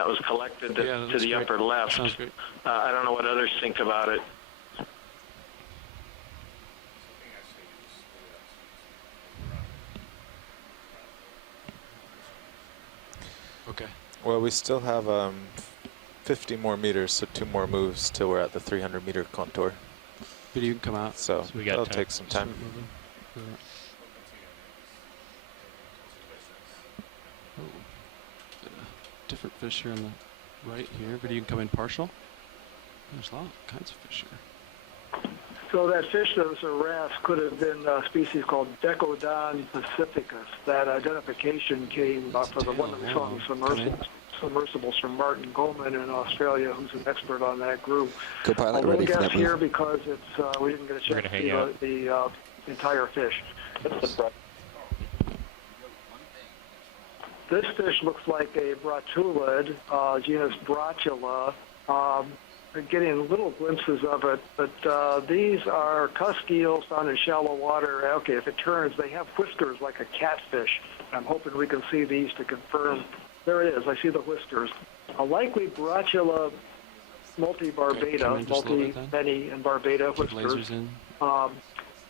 that was collected Yeah, to the upper left. Sounds great. I don't know what others think about it. Okay. Well, we still have 50 more meters, so 2 more moves till we're at the 300-meter contour. But you can come out. So we got that'll time. take some time. Oh, different fish here on the right here, but you can come in partial. There's a lot kinds of fish here. So that fish that was a wrasse could have been a species called Decodon pacificus. That identification came for the one that we saw in the submersibles from Martin Goldman in Australia, who's an expert on that group. Co-pilot, ready for that move. Here because it's we didn't get a chance to see the entire fish. This fish looks like a bractulid, genus Bracula. We're getting little glimpses of it, but these are cusk eels found in shallow water. Okay, if it turns, they have whiskers like a catfish. I'm hoping we can see these to confirm. There it is. I see the whiskers. A likely Bracula multibarbata, multi-many and barbata whiskers.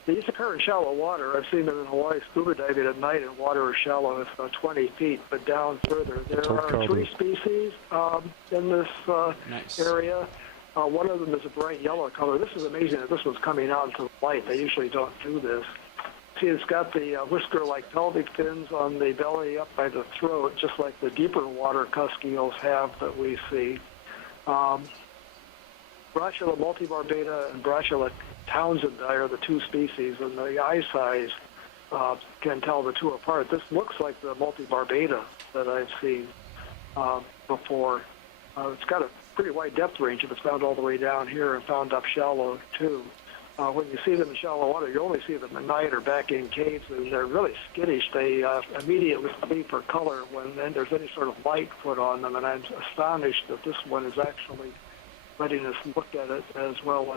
These occur in shallow water. I've seen them in Hawaii scuba diving at night in water as shallow as 20 feet, but down further. There are 3 species in this area. One of them is a bright yellow color. This is amazing that this one's coming out into the light. They usually don't do this. See, it's got the whisker-like pelvic fins on the belly up by the throat, just like the deeper water cusk eels have that we see. Bracula multibarbata and Bracula townsendii are the 2 species, and the eye size can tell the 2 apart. This looks like the multibarbata that I've seen before. It's got a pretty wide depth range if it's found all the way down here and found up shallow too. When you see them in shallow water, you only see them at night or back in caves, and they're really skittish. They immediately leave for color when there's any sort of light put on them, and I'm astonished that this one is actually letting us look at it as well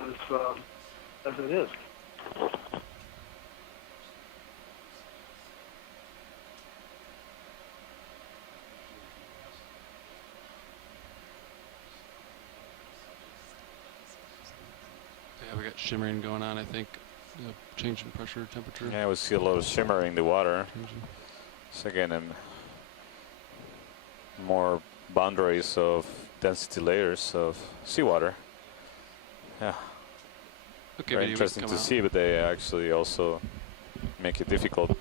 as it is. Yeah, we got shimmering going on, I think. Change in pressure, temperature. Yeah, we see a lot of shimmering in the water. So again, more boundaries of density layers of seawater. Yeah. Okay, very interesting to see, but they actually also make it difficult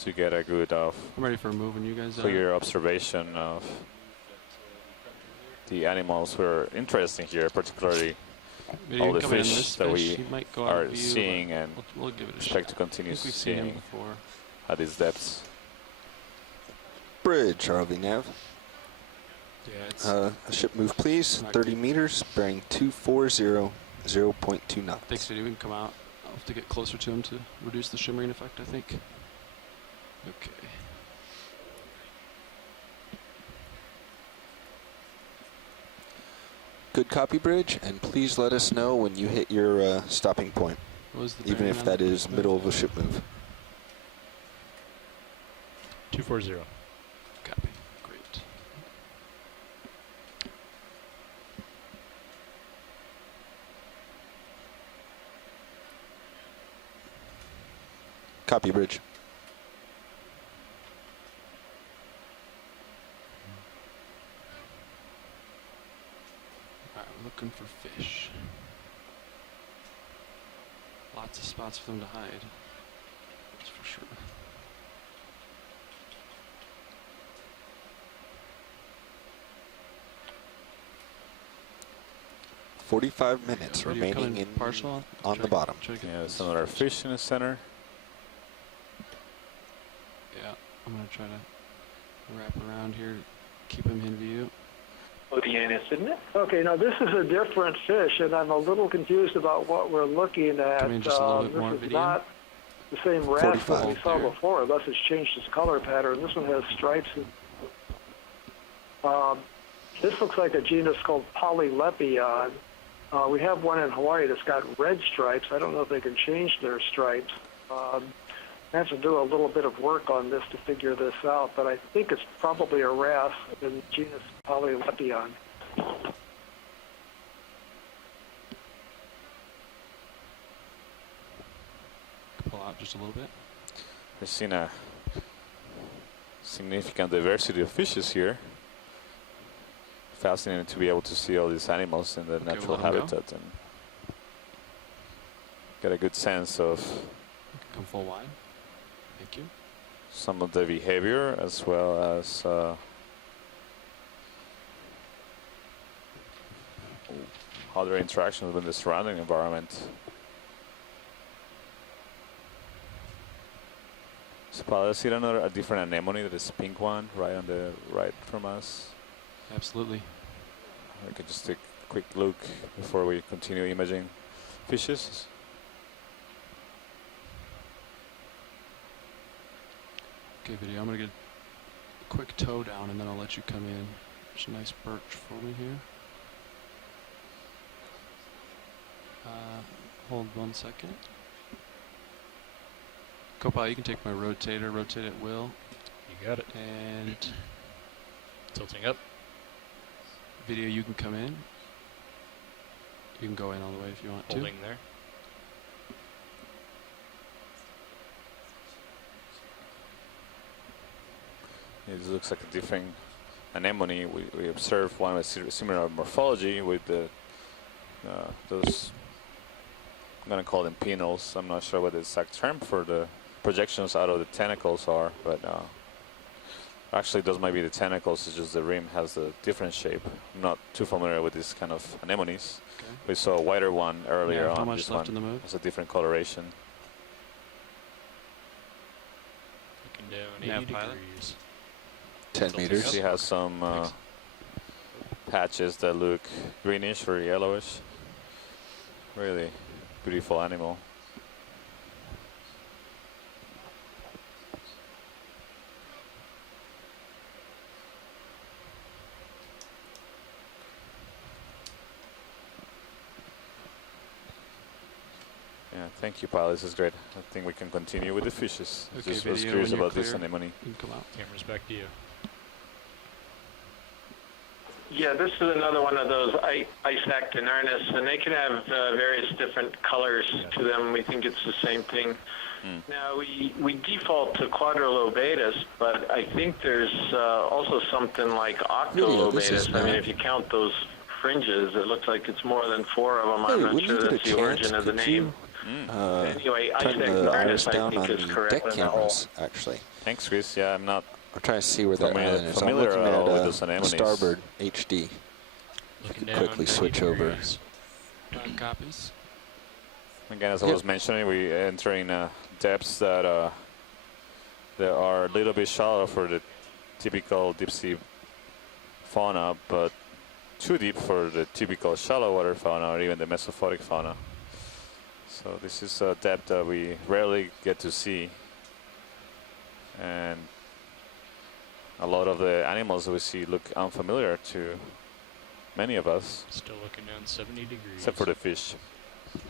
to get a good I'm ready for a move when you guys clear observation of the animals. We're interesting here, particularly all the fish that we are seeing and we'll give it a expect to continue seeing at these depths. Bridge, ROV nav. Yeah, it's a ship move, please. 30 meters, bearing 240, 0.2 knots. Thanks, Judy. We can come out. I'll have to get closer to him to reduce the shimmering effect, I think. Okay. Good copy, Bridge, and please let us know when you hit your stopping point, even if that is middle of a ship move. 240. Copy. Great. Copy, Bridge. Looking for fish. Lots of spots for them to hide. That's for sure. $45 minutes remaining in partial on the bottom. Yeah, there's another fish in the center. Yeah, I'm gonna try to wrap around here, keep him in view. Okeanos, isn't it? Okay, now this is a different fish, and I'm a little confused about what we're looking at. Come in just a little bit more this is video. not the same wrasse that we saw there. before, unless it's changed its color pattern. This one has stripes. This looks like a genus called Polylepion. We have one in Hawaii that's got red stripes. I don't know if they can change their stripes. I have to do a little bit of work on this to figure this out, but I think it's probably a wrasse in genus Polylepion. Pull out just a little bit. We've seen a significant diversity of fishes here. Fascinating to be able to see all these animals in their natural habitat and get a good sense of come full wide. Thank you. Some of the behavior as well as how their interactions with the surrounding environment. So let's see a different anemone, that is pink one, right on the right from us. Absolutely. We can just take a quick look before we continue imaging fishes. Okay, video. I'm gonna get a quick toe down, and then I'll let you come in. There's a nice birch for me here. Hold 1 second. Copilot, you can take my rotator, rotate at will. You got it. And tilting up. Video, you can come in. You can go in all the way if you want to. Holding there. It looks like a different anemone. We observed one with similar morphology with the those, I'm going to call them pinnals. I'm not sure what the exact term for the projections out of the tentacles are, but actually those might be the tentacles. It's just the rim has a different shape. I'm not too familiar with this kind of anemones. Okay. We saw a wider one earlier on. How much this left one in the move? has a different coloration. Looking down 80 degrees. 10 meters. She has some patches that look greenish or yellowish. Really beautiful animal. Yeah, thank you, Pyle. This is great. I think we can continue with the fishes. Okay, Just was video, curious when you're about this clear, anemone. You can come out. Camera's back to you. Yeah, this is another one of those Isactinarnus, and they can have various different colors to them. We think it's the same thing. Now, we default to quadrilobatus, but I think there's also something like octolobatus. I mean, if you count those fringes, it looks like it's more than 4 of them. Hey, I'm not when sure you get that's a the chance, origin of the could you, name. Anyway, turn the iris Isactinarnus, I down on think, is the correct deck in the whole. cameras, actually. Thanks, Chris. Yeah, I'm not I'm trying to see where that Familiar- island is. I'm familiar looking at all with at those anemones. starboard HD. Looking could down quickly 90 switch over. degrees. 5 copies. Again, as I Yep. was mentioning, we entering depths that that are a little bit shallow for the typical deep sea fauna, but too deep for the typical shallow water fauna or even the mesophotic fauna. So this is a depth that we rarely get to see, and a lot of the animals that we see look unfamiliar to many of us, Still looking down 70 degrees. except for the fish.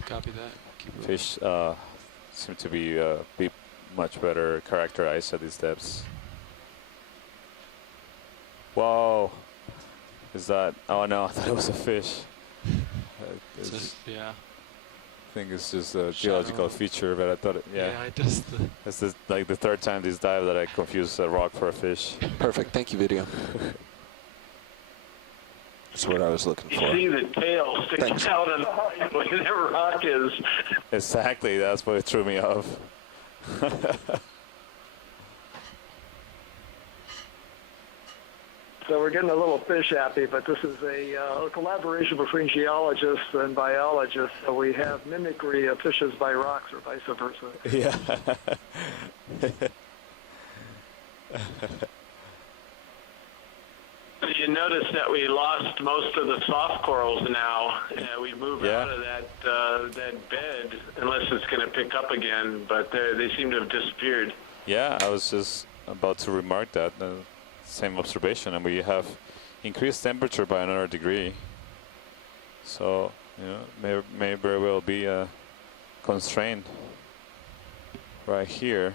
Copy that. Keep moving. Fish seem to be much better characterized at these depths. Whoa! Is that? Oh no! I thought it was a fish. It's just, yeah. I think it's just a geological feature, but I thought it. Yeah. It does the. It's like the 3rd time this dive that I confused a rock for a fish. Perfect. Thank you, video. That's what I was looking You for. see the tail sticking Thanks. out of where that rock is. Exactly. That's what threw me off. So we're getting a little fish happy, but this is a collaboration between geologists and biologists. So we have mimicry of fishes by rocks or vice versa. Yeah. You notice that we lost most of the soft corals now. We've moved out of that bed, unless it's going to pick up again. But they seem to have disappeared. Yeah, I was just about to remark that. Same observation, and we have increased temperature by another degree. So, you know, may very well be a constraint right here.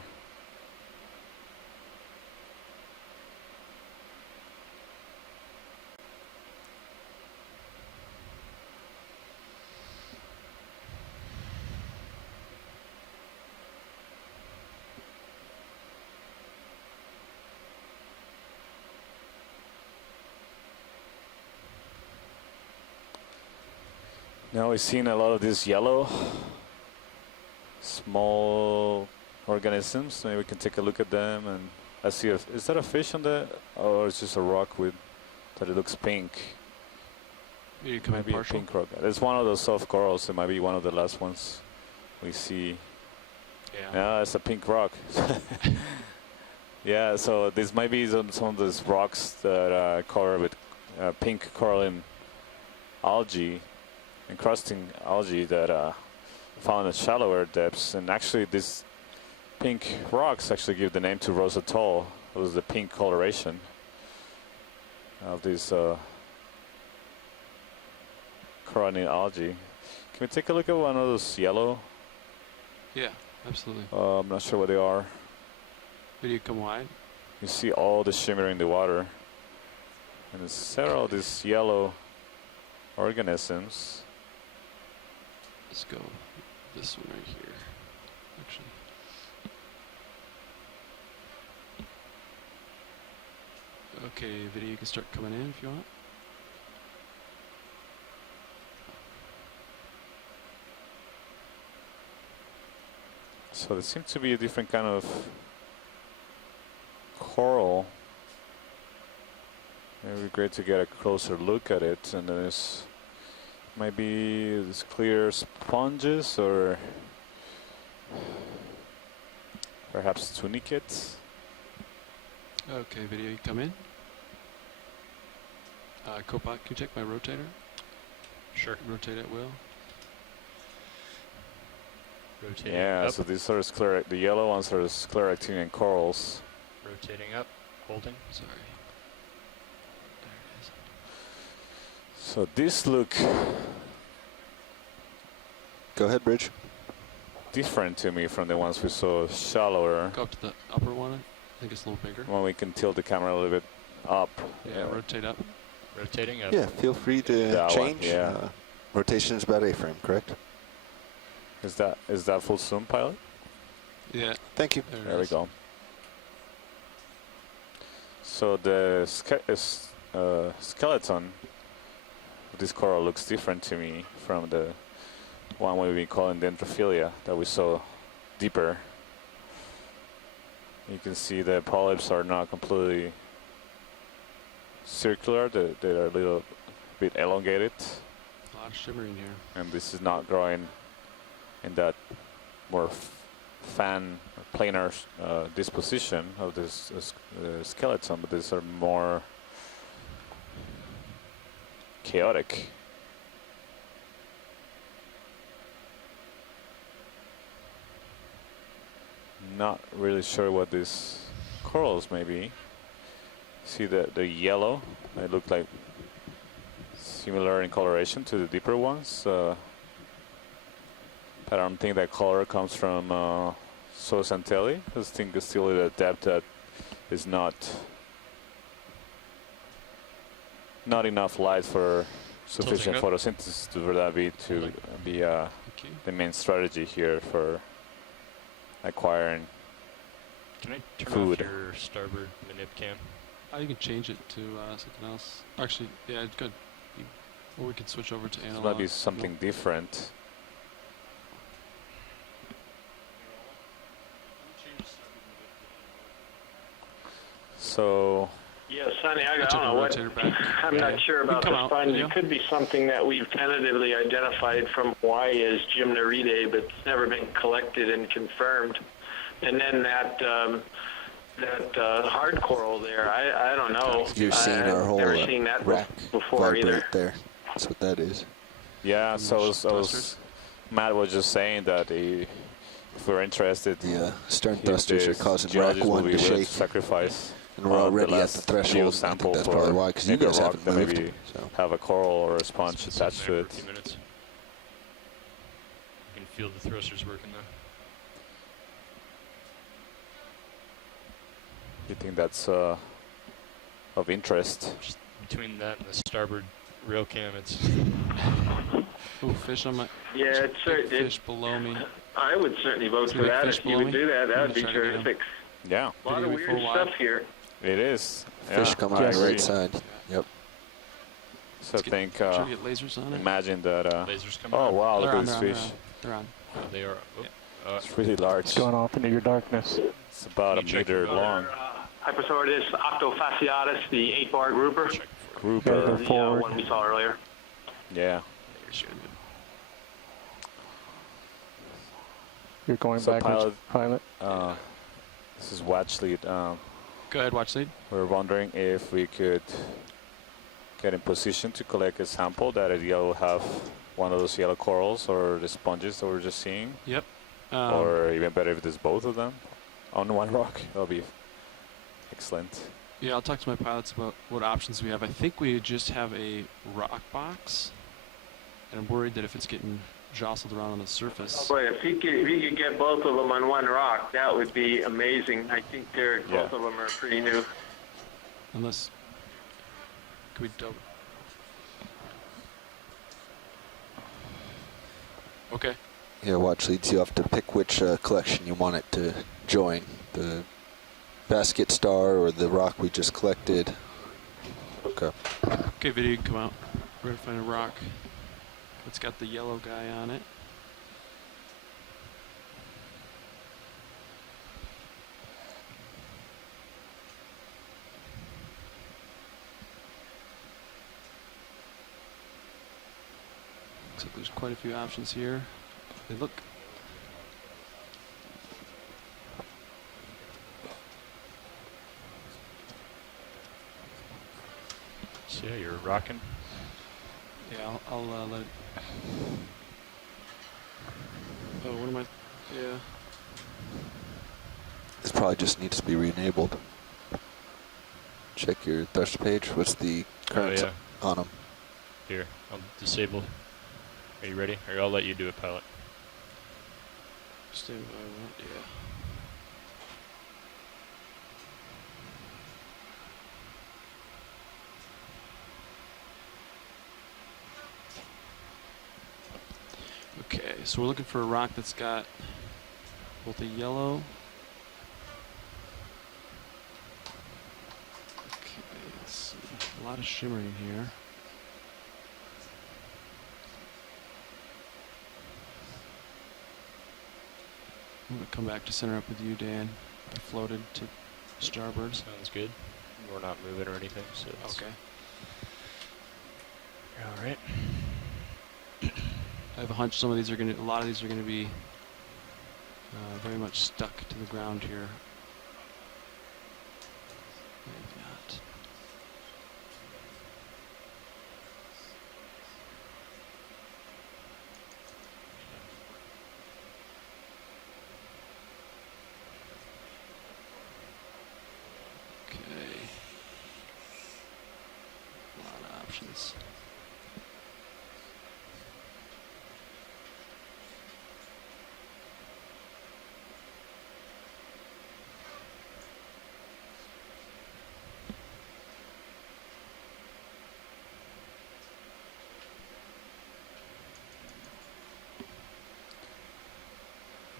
Now we've seen a lot of these yellow, small organisms. Maybe we can take a look at them and I see. Is that a fish on the, or it's just a rock with that it looks pink? You come in Maybe a partial. pink rock. It's one of those soft corals. It might be one of the last ones we see. Yeah, it's a pink rock. Yeah, so this might be some of those rocks that are covered with pink coralline algae, encrusting algae that found at shallower depths. And actually, these pink rocks actually give the name to Rose Atoll. It was the pink coloration of these coralline algae. Can we take a look at one of those yellow? Yeah, absolutely. I'm not sure what they are. Video come wide. You see all the shimmer in the water. And there's several of these yellow organisms. Let's go this one right here. Actually. Okay, video, you can start coming in if you want. So there seems to be a different kind of coral. It would be great to get a closer look at it. And then there's maybe these clear sponges or perhaps tunicates. Okay, video, you come in. Copilot, can you check my rotator? Sure. Rotate at will. Rotating Yeah, up. so these are the yellow ones are scleractinian corals. Rotating up. Holding. Sorry. There it is. So these look Go ahead, Bridge. different to me from the ones we saw shallower. Go up to the upper one. I think it's a little bigger. When we can tilt the camera a little bit up. Yeah, rotate up. Rotating up. Yeah, feel free to That one, change. yeah. Rotation is about A-frame, correct? Is that full zoom, pilot? Yeah. Thank you. There we go. So the skeleton of this coral looks different to me from the one we've been calling dendrophilia that we saw deeper. You can see the polyps are not completely circular, they are a little bit elongated, A lot of shimmering here. and this is not growing in that more fan or planar disposition of this skeleton, but these are more chaotic. Not really sure what these corals may be. See the yellow, they look like similar in coloration to the deeper ones. But I don't think that color comes from Zooxanthellae. I think it's still at a depth that is not enough light for sufficient Tilting photosynthesis for that to be the main strategy here for acquiring Can I turn food. off your starboard manip cam? You can change it to something else. Actually, yeah, it's good. Or we could switch over to This analog. might be something different. So Yeah, Sonny, I took don't know the what. rotator back. I'm Yeah. not sure about Come the out, sponge. video. It could be something that we've tentatively identified from Hawaii as Gymnoridae, but it's never been collected and confirmed. And then that hard coral there, I don't know. You're seeing our whole never seen that rack before either. vibrate there. That's what that is. yeah, so Thrusters? Matt was just saying that if we're interested, The stern he- thrusters are the causing rack geologist will one be to willing shake. sacrifice And we're already at the last threshold. I sample think that's for probably why, because you maybe a guys rock haven't that moved. maybe So. have a coral or a It's sponge been attached sitting to there for a it. few minutes. You can feel the thrusters working though. You think that's of interest? Just between that and the starboard rail cam, it's Ooh, fish on my. Yeah, Big fish below me. I would certainly vote See for the that fish if you below would me? do that. That I'm would be gonna try to get 'em. terrific. Yeah, A lot of Video weird before stuff wide. here. it is. Fish Yeah, coming I on the right agree. side. Yep. So I think, Should we get lasers on it? imagine that, Lasers coming oh on. wow, look They're at on, this they're on, fish. they're on. Oh, they are. Oh, It's really large. It's going off into your darkness. It's about a Can you check meter your long. Hypersordis octofasciatus, the 8-bar grouper. check for it. Grouper. Go The forward. one we saw earlier. Yeah. You're going So backwards, pilot. This is watch lead. Go ahead, watch lead. We're wondering if we could get in position to collect a sample that will have one of those yellow corals or the sponges that we're just seeing. Yep. Or even better if there's both of them on one rock. That'll be excellent. Yeah, I'll talk to my pilots about what options we have. I think we just have a rock box, and I'm worried that if it's getting jostled around on the surface. Boy, if he could get both of them on one rock, that would be amazing. I think both of them are pretty new. Unless, could we double? Okay. Yeah, watch leads. You have to pick which collection you want it to join. The basket star or the rock we just collected. Okay. Okay, video, you can come out. We're gonna find a rock. It's got the yellow guy on it. Looks like there's quite a few options here. They look. So yeah, you're rocking. Yeah, I'll let it. Oh, what am I? Yeah. This probably just needs to be re-enabled. Check your thruster page. What's the current yeah. on them? Here, I'll disable. Are you ready? Or I'll let you do it, pilot. Stand by what? Yeah. Okay, so we're looking for a rock that's got both a yellow. Okay, let's see. A lot of shimmering here. I'm gonna come back to center up with you, Dan. I floated to starboard. Sounds good. We're not moving or anything, so it's Okay. you're all right. I have a hunch some of these are gonna, a lot of these are gonna be very much stuck to the ground here. Maybe not. Okay. A lot of options.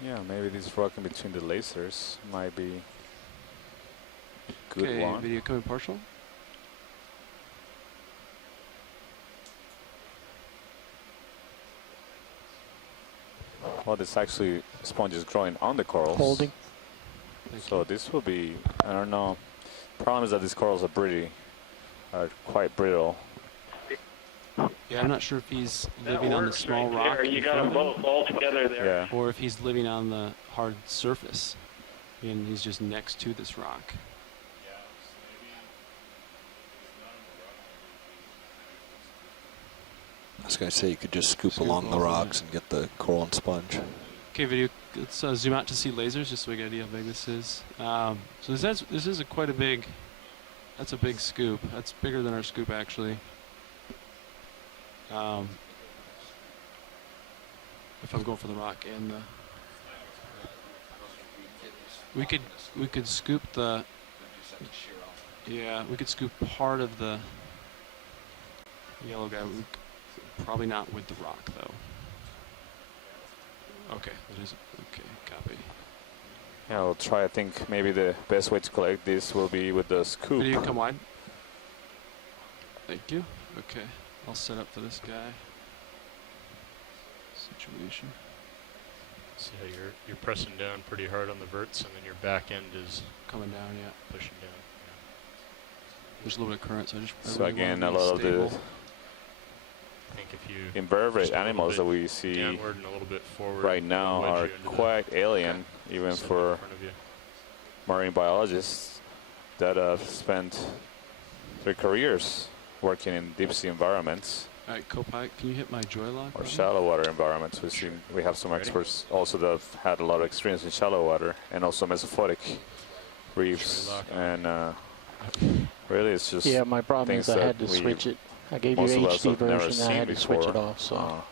Yeah, maybe this rock in between the lasers might be a good Okay, one. video coming partial. Well, there's actually sponges growing on the corals. Holding. Thank So you. this will be, I don't know. Problem is that these corals are quite brittle. Yeah, I'm not sure if he's living on the small right rock there. You in got front them of him, both all together there. Yeah. or if he's living on the hard surface, and he's just next to this rock. I was going to say you could just scoop Scoop along the over rocks and get the coral and sponge. Okay, video. Let's zoom out to see lasers, just so we get an idea how big this is. So this is quite a big. That's a big scoop. That's bigger than our scoop actually. If I'm going for the rock and the. We could scoop the. Yeah, we could scoop part of the yellow guy. Probably not with the rock though. Okay, that is okay. Copy. Yeah, I'll try. I think maybe the best way to collect this will be with the scoop. Video come wide. Thank you. Okay. I'll set up for this guy. Situation. So yeah, you're pressing down pretty hard on the verts, and then your back end is Coming down, yeah. pushing down. There's a little bit of current, so I So really again, wanna a be lot of stable. the I think if you invertebrate just a little animals bit that we see downward and a little bit forward right it'll now wedge are you into the quite alien, even sediment for in front of you. marine biologists that have spent their careers working in deep sea environments All right, Copilot, can you hit my joy lock? or button? shallow water environments. We have some Ready? experts also that have had a lot of experience in shallow water and also mesophotic reefs. Joy lock on. And really, it's just Yeah, my problem things is I that had to we- switch it. I gave you most of us HD have never version, and I seen had to switch it before. off, so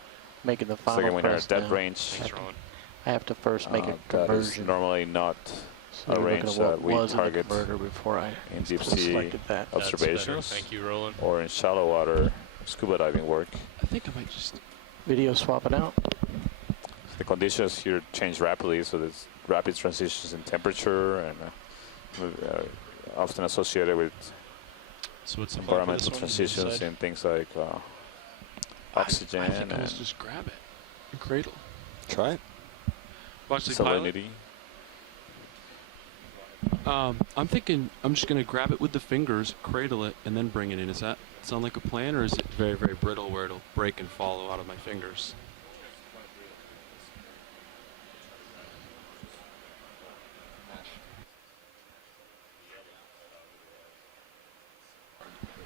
making the So final again, when you're press at that now. range, Thanks, Roland. I have to first make a that is conversion. normally not So a you're range looking at what that we was in the target converter before I in deep sea selected that. That's better. observations Thank you, Roland. or in shallow water scuba diving work. I think I might just. Video swapping out. The conditions here change rapidly, so there's rapid transitions in temperature and often associated with So what's the plan for this environmental one? transitions Inside? in things like oxygen I think I'll and just grab it and cradle. Try it. Watch the pilot. salinity. I'm thinking I'm just gonna grab it with the fingers, cradle it, and then bring it in. Does that sound like a plan, or is it very, very brittle where it'll break and fall out of my fingers?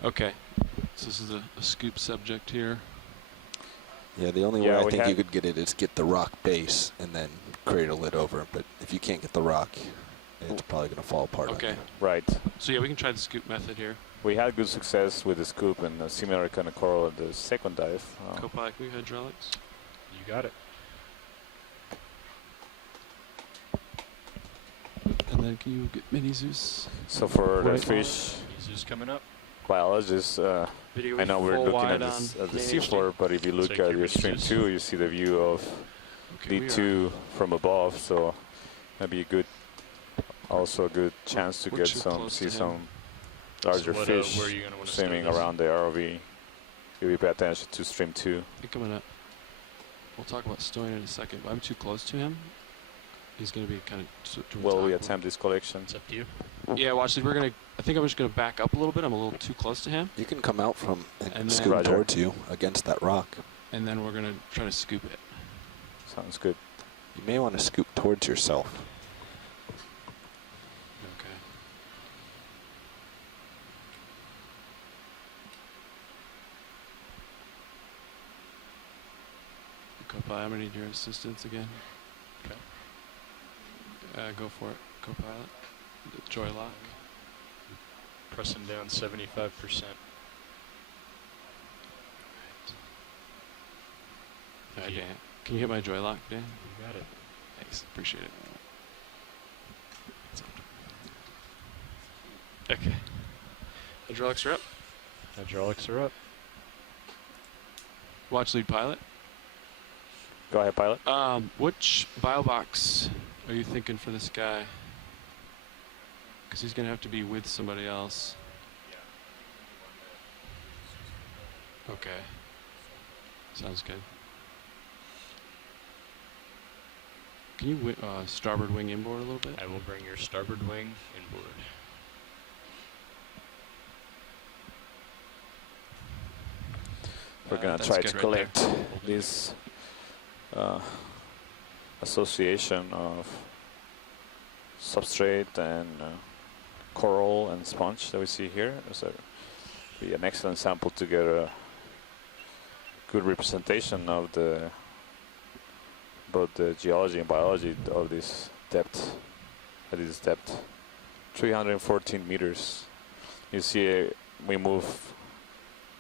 Okay, so this is a scoop subject here. Yeah, the only way Yeah, I we think you had- could get it is get the rock base and then cradle it over. But if you can't get the rock, it's probably going to fall apart. on Okay, you. Right. so yeah, we can try the scoop method here. We had good success with the scoop and a similar kind of coral at the second dive. Copilot, can we hydraulics? You got it. And then can you get Mini Zeus? So for the Right. fish Zeus coming up. biologists, Video I know we're full looking wide at on the main seafloor, but if you look Take at your your Mini stream Zeus. 2, you see the view of Okay, we are- D2 from above, so maybe also a good chance to We're get too some, close see to him. some larger So what, fish where are you gonna wanna swimming stow this? around the ROV. If you pay attention to stream 2. I think I'm gonna. We'll talk about stowing in a second, but I'm too close to him. He's gonna be kind of. Will we attempt this collection? It's up to you. Yeah, watch this. We're gonna. I think I'm just gonna back up a little bit. I'm a little too close to him, You can come out from and And then- scoot Roger. towards you against that rock. and then we're gonna try to scoop it. Sounds good. You may want to scoop towards yourself. Okay. Copilot, I'm gonna need your assistance again. Okay. Go for it, Copilot. The joy lock. Pressing down 75%. Dan, can you hit my joy lock, Dan? You got it. Thanks, appreciate it. Okay. Hydraulics are up. Hydraulics are up. Watch lead pilot. Go ahead, pilot. Which bio box are you thinking for this guy? Because he's gonna have to be with somebody else. Okay. Sounds good. Can you starboard wing inboard a little bit? I will bring your starboard wing inboard. We're gonna That's try good to right collect there. this association of substrate and coral and sponge that we see here. So be an excellent sample to get a good representation of both the geology and biology of this depth. At this depth, 314 meters. You see, we move.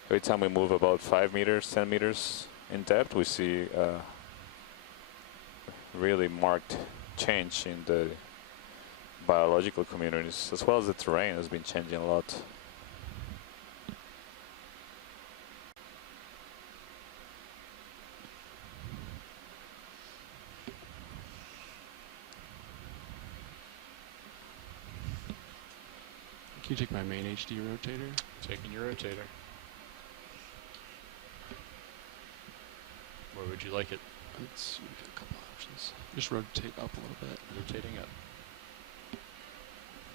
Every time we move about 5 meters, 10 meters in depth, we see a really marked change in the biological communities, as well as the terrain has been changing a lot. Can you take my main HD rotator? Taking your rotator. Where would you like it? Let's we got a couple options. Just rotate up a little bit. Rotating up.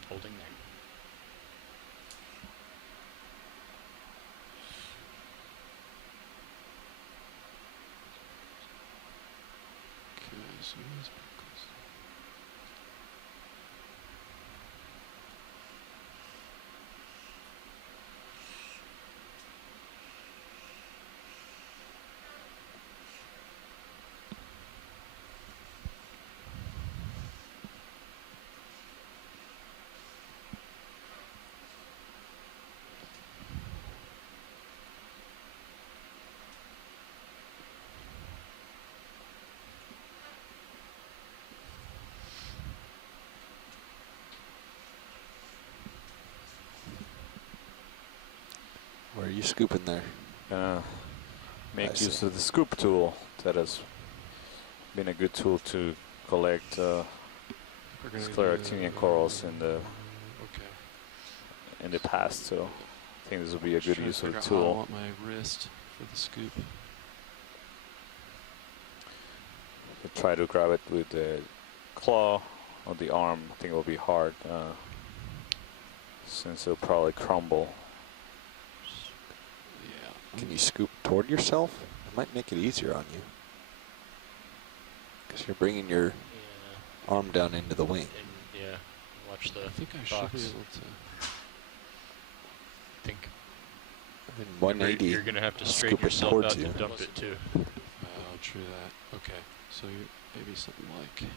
Holding there. Okay, so this goes. Where are you scooping there? Make I use see. of the scoop tool. That has been a good tool to collect We're gonna scleractinian do, corals in okay. the past. So I think this will be a good Trying to use of the figure out how I tool. want my wrist for the scoop. Try to grab it with the claw or the arm. I think it will be hard since it'll probably crumble. Yeah. Can you scoop toward yourself? It might make it easier on you. Because you're bringing your Yeah. arm down into the wing. And yeah. Watch the I think I should be box. able to. I think In 180, you're going to have to straighten scoop it yourself towards out you. to dump it too. Oh, true that. Okay, so maybe something like.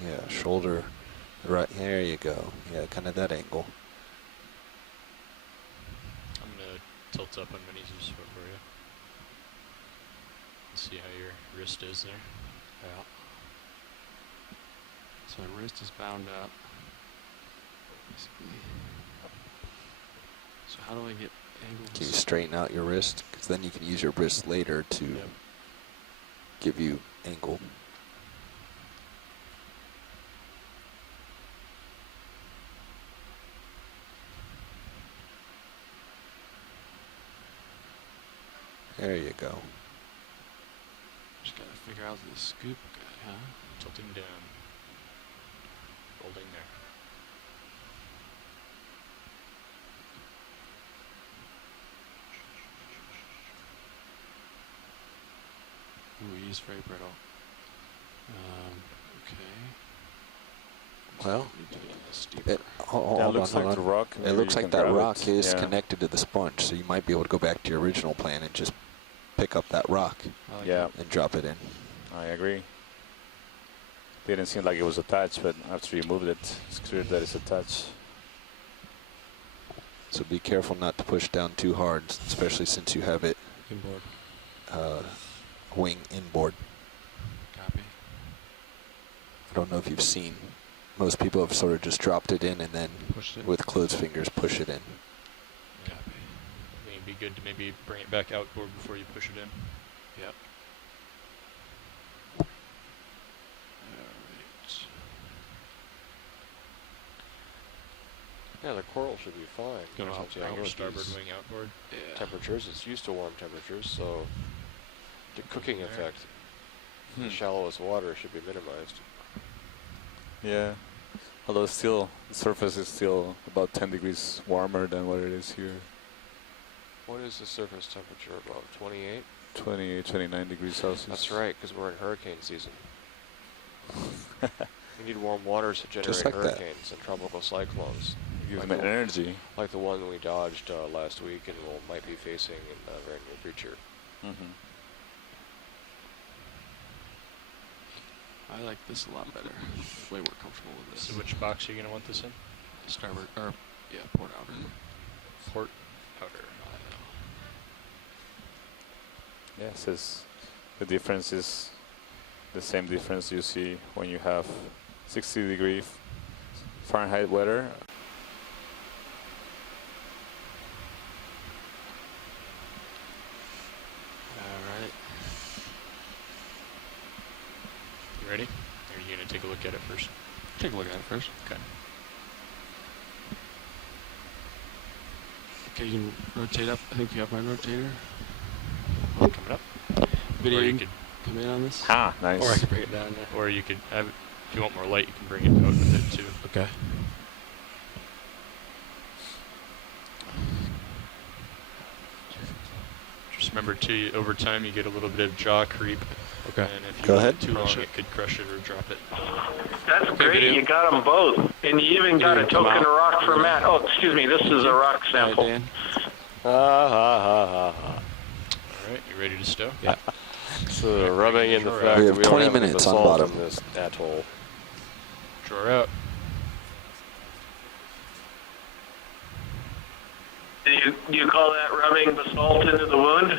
Yeah, shoulder. Right, there you go. Yeah, kind of that angle. I'm going to tilt up on Benny's foot for you. See how your wrist is there. Yeah. So my wrist is bound up. Basically. So how do I get angles? Can you straighten out your wrist? Because then you can use your wrist later to Yep. give you angle. There you go. Just gotta figure out the scoop guy, huh? Tilting down. Holding there. Ooh, he's very brittle. Okay. Well, Need to get steeper. Hold That on, looks hold like on. the rock. It Maybe looks you like can that grab rock it. is Yeah. connected to the sponge, so you might be able to go back to your original plan and just pick up that rock I like Yeah, that. and drop it in. I agree. Didn't seem like it was attached, but after you moved it, it's clear that it's attached. So be careful not to push down too hard, especially since you have it Inboard. wing inboard. Copy. I don't know if you've seen, most people have sort of just dropped it in and then Pushed it. with closed fingers push it in. Yeah. Copy. I think it'd be good to maybe bring it back outboard before you push it in. Yep. Alright. Yeah, the coral should be fine. Going Once you bring your outboard starboard these wing outboard. Yeah. temperatures, it's used to warm temperatures, so the cooking There. effect in the shallowest water should be minimized. Yeah. Although still, the surface is still about 10 degrees warmer than what it is here. What is the surface temperature? About 28? 28, 29 degrees Celsius. That's right, because we're in hurricane season. We need warm waters to generate Just like that. hurricanes and tropical cyclones, Gives like me the- energy. like the one we dodged last week and might be facing in the very near future. Mm-hmm. I like this a lot better. Way more comfortable with this. So which box are you going to want this in? Starboard, or, yeah, port outer. Port outer. Yeah, it says the difference is the same difference you see when you have 60-degree Fahrenheit weather. Alright. You ready? Or are you going to take a look at it first? Take a look at it first. Okay. Okay, you can rotate up. I think you have my rotator. Coming up. Video, Or you you could, can come in on this. Ah, nice. Or I can bring it down. Yeah. or you could have, if you want more light, you can bring it out with it too. Okay. Just remember too, over time you get a little bit of jaw creep. Okay. And if you Go leave ahead. it too long, Crush it. it could crush it or drop it. That's Okay, great. video. You got them both. And you even got Yeah, a you come token out. of rock for Matt. Oh, excuse me. This is a rock Hi, sample. Dan. Ha ha ha ha ha. All right, you ready to stow? Yeah. So rubbing in the We fact have that we don't 20 have any minutes on basalt bottom. in this atoll. Draw out. Do you call that rubbing basalt into the wound?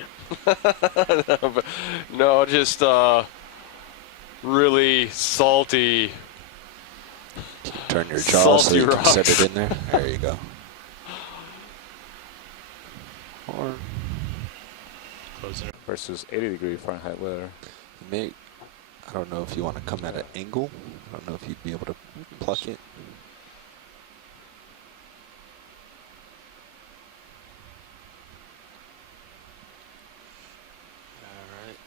No, just really salty. Turn your jaw so Salty you can rocks. set it in there. There you go. Or Closing it. Versus 80-degree Fahrenheit weather. You may, I don't know if you want to come at an angle. I don't know if you'd be able to pluck it. Alright.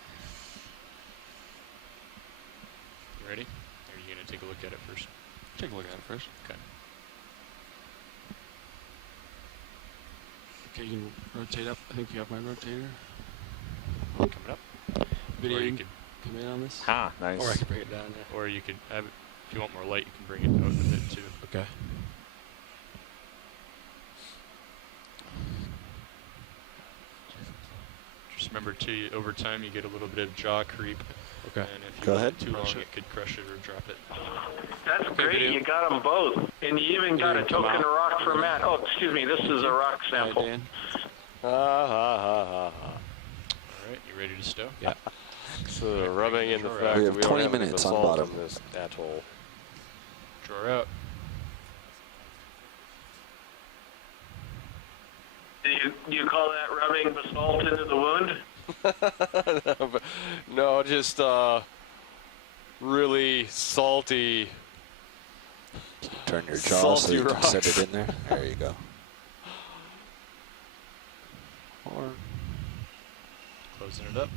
You ready? Or are you going to take a look at it first? take a look at it first. Okay. Okay, you can rotate up. I think you have my rotator. Coming up. Video, Or you you can could, come in on this. Ah, nice. Or I can bring it down. Yeah. or you could have, if you want more light, you can bring it out with it too. Okay. Just remember too, over time you get a little bit of jaw creep. Okay. And if you Go leave ahead. it too long, Crush it. it could crush it or drop it. That's Okay, great. video. You got them both. And you even got Yeah, a come token of out. rock for Matt. Oh, excuse me. This is a rock Hi, sample. Dan. Ha ha ha ha ha. All right, you ready to stow? Yeah. So rubbing in the We fact have that we don't 20 have any minutes on basalt bottom. in this atoll. Draw out. Do you call that rubbing basalt into the wound? No, just really salty. Turn your jaw so Salty you can set rocks. it in there. There you go. Or Closing it up.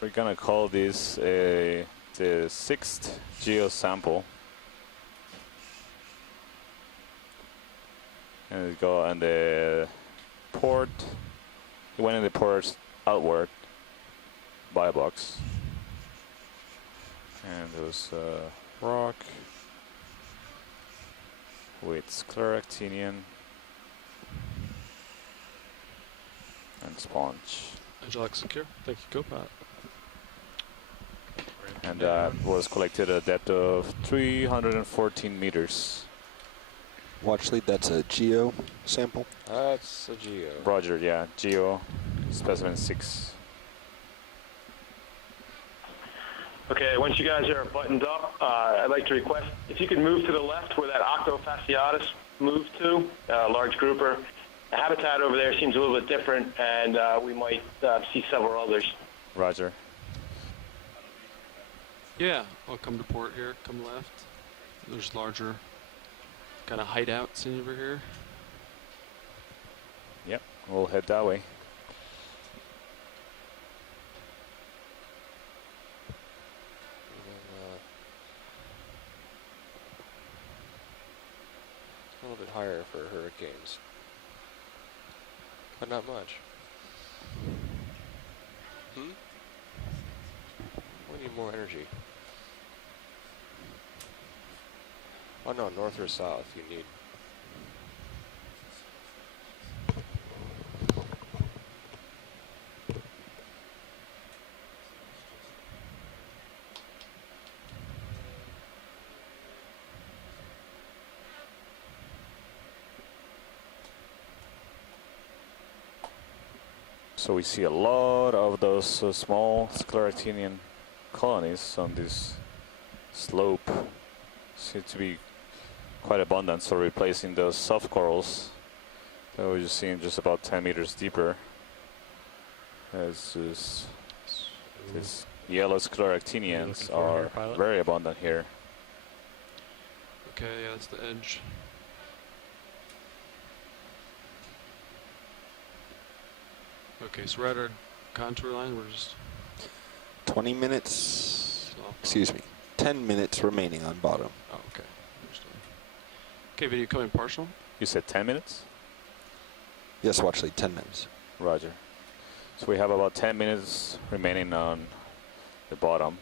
We're gonna call this the 6th geo sample. And it go on the port. It went in the port outward by a box. And there was rock with scleractinian and sponge. hydraulic secure. Thank you, Copilot. And that was collected at a depth of 314 meters. Watch lead, that's a geo sample. That's a geo. Roger, yeah, geo, specimen 6. Okay, once you guys are buttoned up, I'd like to request if you could move to the left where that Octofasciatus moved to, large grouper. The habitat over there seems a little bit different, and we might see several others. Roger. Yeah, I'll come to port here. Come left. There's larger kind of hideouts in over here. Yep, we'll head that way. A little bit higher for hurricanes, but not much. We need more energy. Oh no, north or south you need. So we see a lot of those small scleractinian colonies on this slope. Seem to be quite abundant, so replacing those soft corals that we're just seeing just about 10 meters deeper. As these yellow scleractinians for here, are pilot? very abundant here. Okay, yeah, that's the edge. Okay, so we're at our contour line. We're just 20 minutes, off. excuse me, 10 minutes remaining on bottom. Oh, okay. Understood. Okay, video coming partial. You said 10 minutes? Yes, watch lead, 10 minutes. Roger. So we have about 10 minutes remaining on the bottom.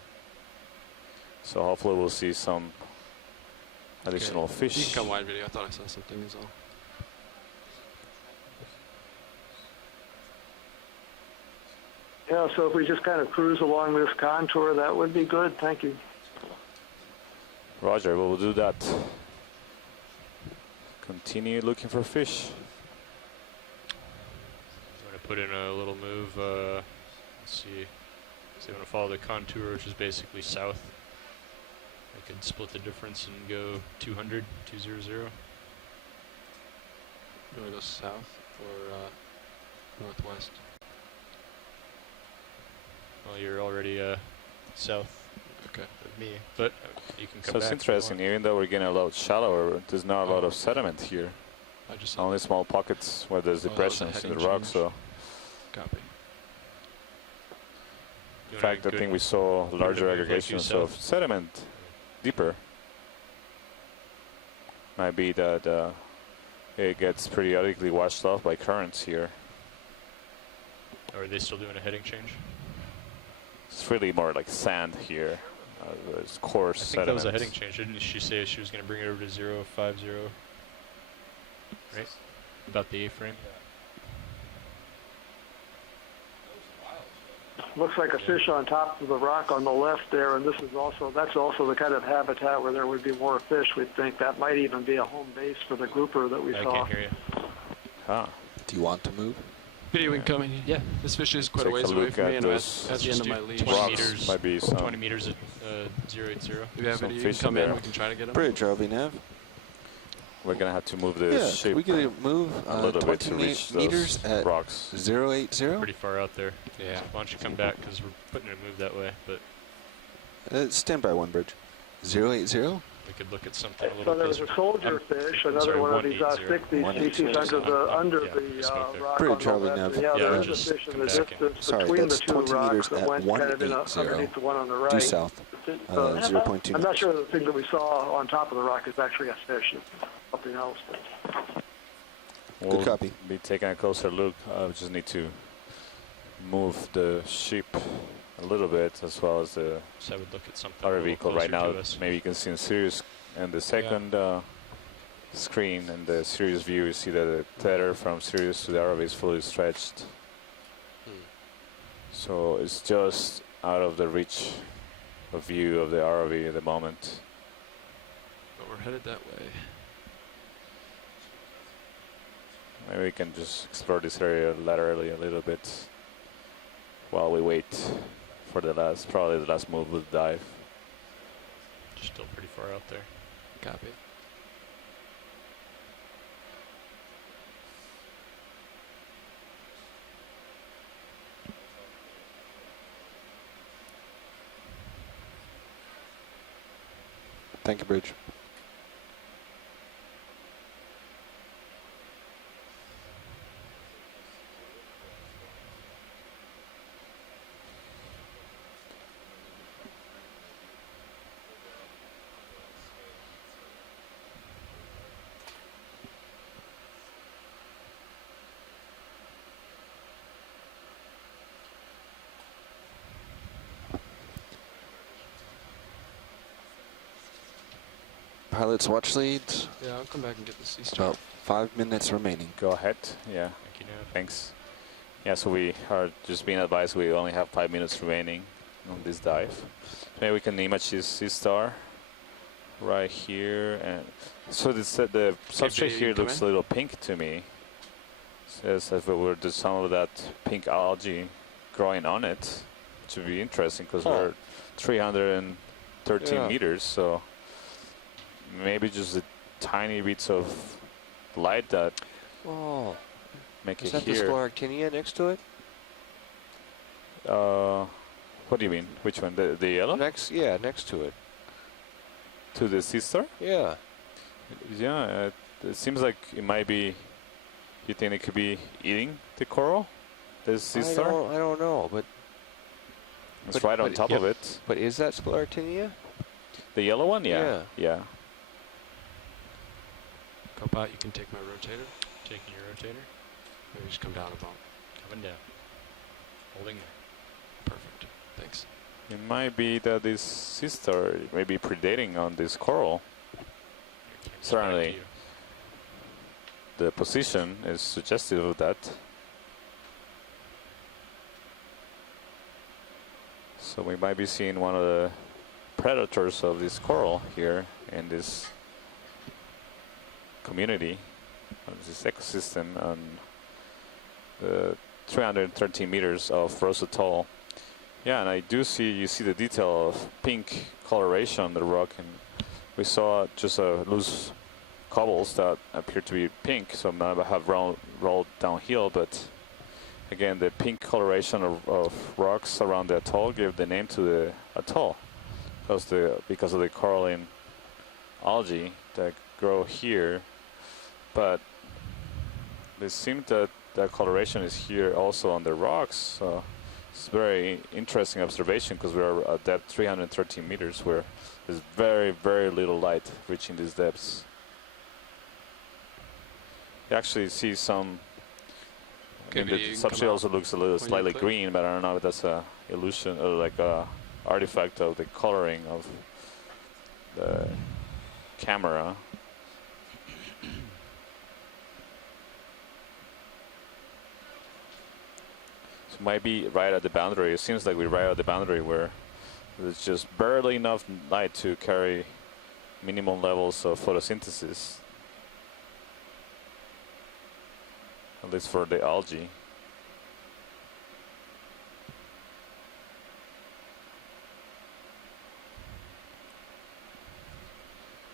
So hopefully we'll see some additional Okay. fish. You can come wide video. I thought I saw something as well. Yeah, so if we just kind of cruise along this contour, that would be good. Thank you. Roger, we'll do that. Continue looking for fish. I'm going to put in a little move. Let's see. So I'm going to follow the contour, which is basically south. I could split the difference and go 200, 200. You want to go south or northwest? Well, you're already south Okay. of me, but you can come So back. it's if you interesting, want. even though we're getting a lot shallower, there's not a lot Oh. of sediment here. I just saw Only small pockets where there's Oh, that was a depressions in the heading rock. change. So copy. You in wanna fact, I go- think we saw larger move like due aggregations of south? sediment deeper. Might be that it gets periodically washed off by currents here. Are they still doing a heading change? It's really more like sand here. It's coarse I think sediment. that was a heading change. Didn't she say she was going to bring it over to 050? Right? About the A-frame? Looks like a fish on top of the rock on the left there, and that's also the kind of habitat where there would be more fish. We'd think that might even be a home base for the grouper that we I saw. can't hear you. Ah, Do you want to move? Video incoming. Yeah. This fish is quite Take a ways a away look from me, at and those at the end of my Just leash. do 20 rocks meters. might be some 20 meters at 080. If you have some video, you can fish come in in. there. We can try to get him. Bridge, RV nav. We're gonna have to move the Yeah, ship we could move a little bit 20 to reach meters those at rocks. 080. Pretty far out there. Yeah. Why don't you come back, because we're putting a move that way, but Stand by one bridge. 080. we could look at something a So little there was closer. a soldier fish, another sorry, one of these 180. 60 species under Yeah, the spoke there. rock Bridge, on the Charlie left. Nav. And yeah, Yeah, there we'll is a just fish in come the back in. distance Sorry, between the that's two 20 rocks meters that at went kind of 180. underneath the one on the right. Due south. 0.2 I'm not meters. sure the thing that we saw on top of the rock is actually a fish. It's something else. We'll copy. be taking a closer look. We just need to move the ship a little bit, as well as the So I would look at something a other little vehicle right closer now. to us. Maybe you can see in Sirius and the second screen and the Sirius view. You see that the tether from Sirius to the ROV is fully stretched. So it's just out of the reach of view of the ROV at the moment. But we're headed that way. Maybe we can just explore this area laterally a little bit while we wait for the probably the last move with dive. Still pretty far out there. Copy. Thank you, Bridge. Pilots watch leads. Yeah, I'll come back and get the sea star. About 5 minutes remaining. Go ahead. Yeah, Thank you, Nav. thanks. Yeah, so we are just being advised we only have 5 minutes remaining on this dive. Maybe we can image this sea star right here. And so the substrate you here come looks in. a little pink to me. Says if it were just some of that pink algae growing on it, which would be interesting because we're 313 Yeah. meters, so maybe just the tiny bits of light that Oh, make is it that the here. Sclerotinia next to it? What do you mean? Which one? The yellow? Next to it. To the sea star? Yeah. Yeah, it seems like it might be. You think it could be eating the coral? this sea star? I don't know, but It's right on top of yeah. it. But is that Sclerotinia? The yellow one? Yeah. Yeah. Copilot, you can take my rotator. Taking your rotator. Maybe just come down a bump. Coming down. Holding there. Perfect. Thanks. It might be that this sea star may be predating on this coral. Your camera's back to Certainly. you. The position is suggestive of that. So we might be seeing one of the predators of this coral here in this community, on this ecosystem on the 313 meters of Rose Atoll. Yeah, and I do see, you see the detail of pink coloration on the rock, and we saw just a loose cobbles that appear to be pink, so might have rolled downhill, but again, the pink coloration of rocks around the atoll gave the name to the atoll because of the coralline algae that grow here. But it seems that that coloration is here also on the rocks. So it's a very interesting observation because we are at depth 313 meters where there's very, very little light reaching these depths. You actually see some. Okay, The substrate also looks a little slightly green, but I don't know if that's a illusion or like a artifact of the coloring of the camera. So might be right at the boundary. It seems like we're right at the boundary where there's just barely enough light to carry minimum levels of photosynthesis. At least for the algae.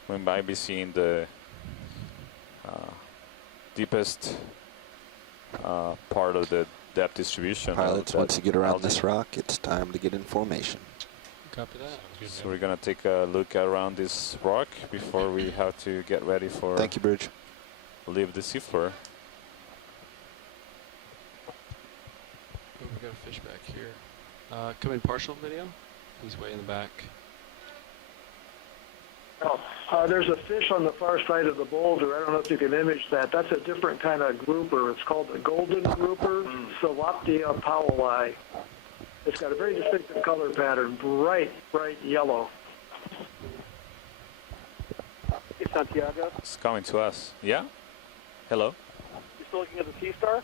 We might be seeing the deepest part of the depth distribution. Pilots, once you get around this rock, it's time to get in formation. Copy that. Good So man. we're gonna take a look around this rock before we have to get ready for Thank you, Bridge. leave the seafloor. Oh, we got a fish back here. Come in partial video. He's way in the back. Oh, there's a fish on the far side of the boulder. I don't know if you can image that. That's a different kind of grouper. It's called the golden grouper, Saloptia powelli. It's got a very distinctive color pattern, bright yellow. Hey, Santiago, It's coming to us. Yeah? Hello? you still looking at the sea star?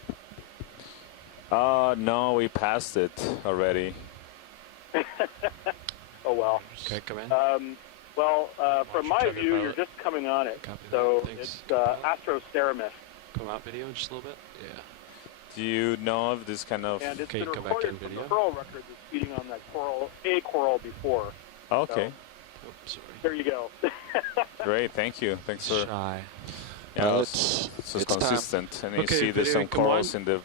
No, we passed it already. Oh, well. Okay, come in. From my Talking view, about you're it. just coming on it. Copy So that. Thanks. it's Astroceramus. Come out video just a little bit. Yeah. Do you know of this kind of... And it's Okay, been come back recorded in from video. the coral record that's feeding on that coral before. Okay, Oh, sorry. There you go. great, thank you. Thanks for... Shy. Yeah, Pilots, it's it's time. consistent. And you Okay, see there's video, some come corals on. in the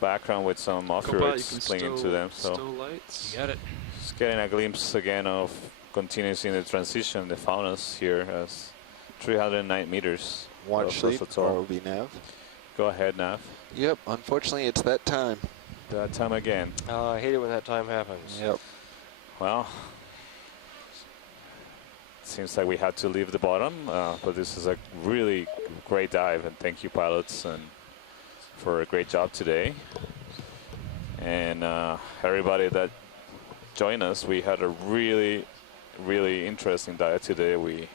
background with some Copilot, you ophiurids can clinging to stow- them. So stow lights. You got it. just getting a glimpse again of continuously in the transition, the faunas here as 309 meters. Watch of sleep, Rosatoll. ROV nav. Go ahead, Nav. Yep, unfortunately, it's that time. That time again. I hate it when that time happens. Yep. Well, seems like we had to leave the bottom, but this is a really great dive, and thank you, pilots, and for a great job today. And everybody that joined us, we had a really, really interesting dive today. We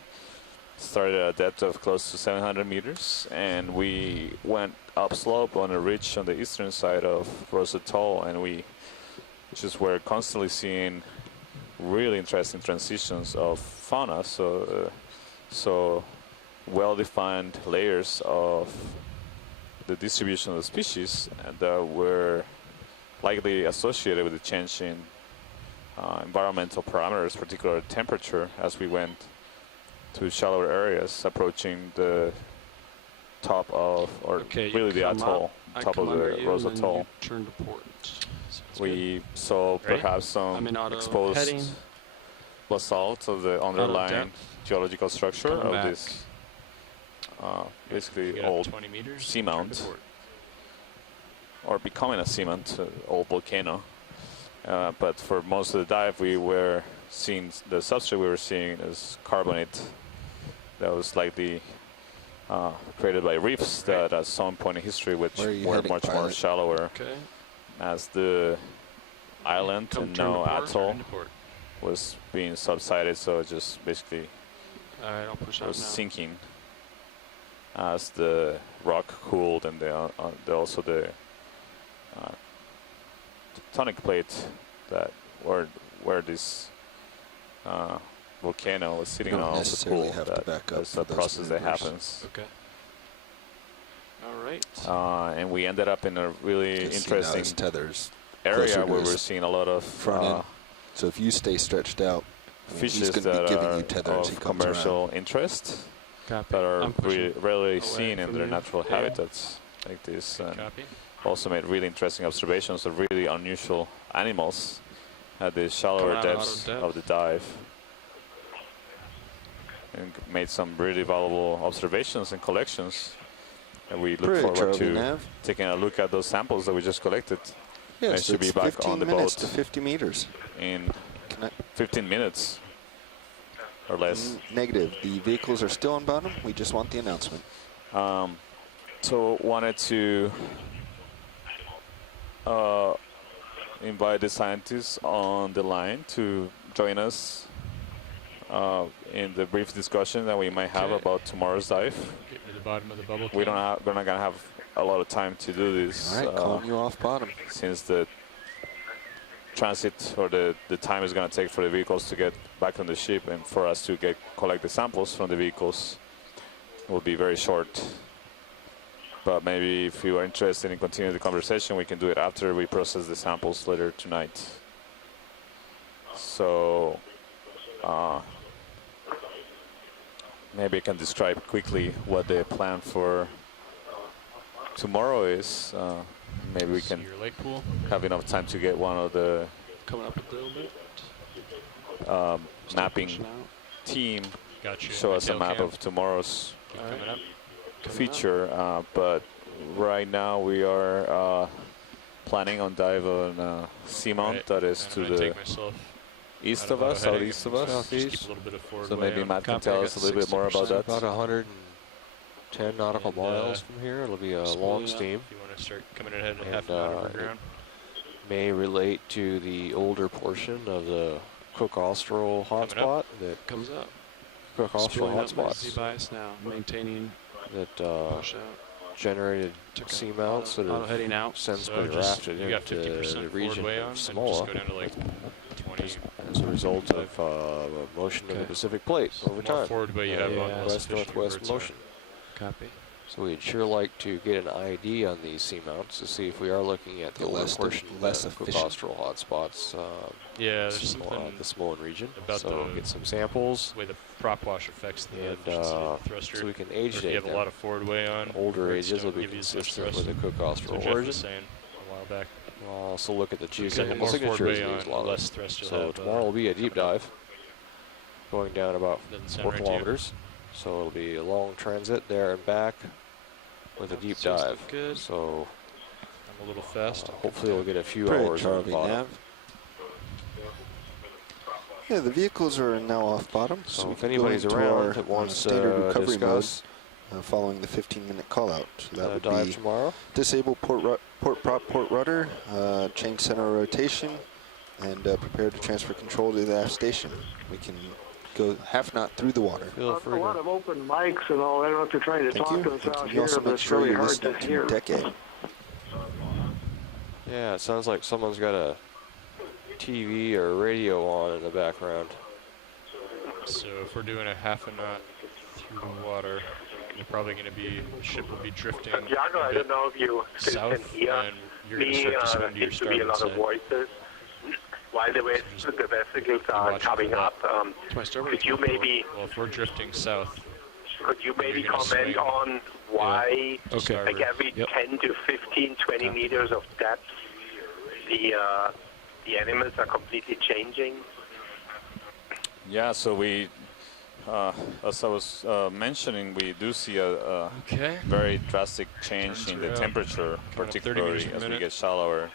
started at a depth of close to 700 meters, and we went upslope on a ridge on the eastern side of Rose Atoll, and we just were constantly seeing really interesting transitions of fauna, so well-defined layers of the distribution of the species that were likely associated with the change in environmental parameters, particularly temperature, as we went to shallower areas approaching the top of, or Okay, you really the come atoll, up, I top come of under the you, Rose and then Atoll. you turn to port. Sounds We saw Ready? perhaps I'm some in auto exposed heading. basalt of the underlying depth. geological structure Coming of back. this You basically got old 20 meters. seamount. turn to port. or becoming a cement, old volcano. But for most of the dive, we were seeing the substrate we were seeing is carbonate that was likely created by reefs that at some point in history which were much more shallower as the island and now atoll was being subsided, so it just basically was sinking as the rock cooled and also the tectonic plate that where this volcano was sitting on also cooled. That's a process that happens. Okay. All right. And we ended up in a really interesting tethers area where we're seeing a lot of front end. So if you stay stretched out, fishes that are of commercial interest that are rarely seen in their natural habitats like this. Also made really interesting observations of really unusual animals at the shallower depths of the dive. And made some really valuable observations and collections. And we look forward to taking a look at those samples that we just collected. Yes, it should be back on the boat. 15 minutes to 50 meters. In 15 minutes or less. Negative. The vehicles are still on bottom. We just want the announcement. So wanted to invite the scientists on the line to join us in the brief discussion that we might have about tomorrow's dive. Get to the bottom of the bubble. We're not gonna have a lot of time to do this. All right, calling you off bottom. Since the transit or the time is gonna take for the vehicles to get back on the ship and for us to collect the samples from the vehicles will be very short. But maybe if you are interested in continuing the conversation, we can do it after we process the samples later tonight. So maybe I can describe quickly what the plan for tomorrow is. Maybe we can have enough time to get one of the coming up a little bit. Mapping team show us a map of tomorrow's feature, but right now we are planning on dive on a seamount that is to the east of us, southeast of us, southeast. So maybe Matt can tell us a little bit more about that. About 110 nautical miles from here. It'll be a long steam. If you want to start coming ahead and half an hour underground. May relate to the older portion of the Cook-Austral hotspot that comes up. Cook-Austral hotspots bias now, maintaining that generated seamounts that are heading out. Since been rafted into the region of Samoa as a result of motion of the Pacific Plate over time. West-northwest motion. Copy. So we'd sure like to get an ID on these seamounts to see if we are looking at the older portion of the Cook-Austral hotspots. There's something the Samoan region. About so get some samples. The way the prop wash affects the efficiency of the thruster. So we can age date. If you have a lot of forward way on, older ages will be consistent with the Cook-Austral origin. Was saying a while back. We'll also look at the geochemical more signatures on, of these lava. So have, tomorrow will be a deep dive, going down about 4 right kilometers. So it'll be a long transit there and back with a deep dive. Good. So I'm a little fast. Hopefully we'll get a few hours on the bottom. Yeah, the vehicles are now off bottom. So if anybody's around that wants standard to recovery discuss following the 15-minute call out. So that would dive be tomorrow. Disable port prop, port rudder, change center of rotation, and prepare to transfer control to the aft station. We can go half knot through the water. A lot of open mics and all. I don't know if they're trying to talk to us out here, but it's really hard to hear. Yeah, it sounds like someone's got a TV or radio on in the background. So if we're doing a half a knot through the water, you're probably going to be, the ship will be drifting Santiago, I don't know if you south, can hear and you're going to start to swim to your seems to be a lot of voices while the vesicles are coming up. Could you maybe, well, if we're drifting south, could you maybe comment on why, like every 10 to 15, 20 meters of depth, the animals are completely changing? Yeah, so we as I was mentioning, we do see a very drastic change in the temperature, particularly as we get shallower.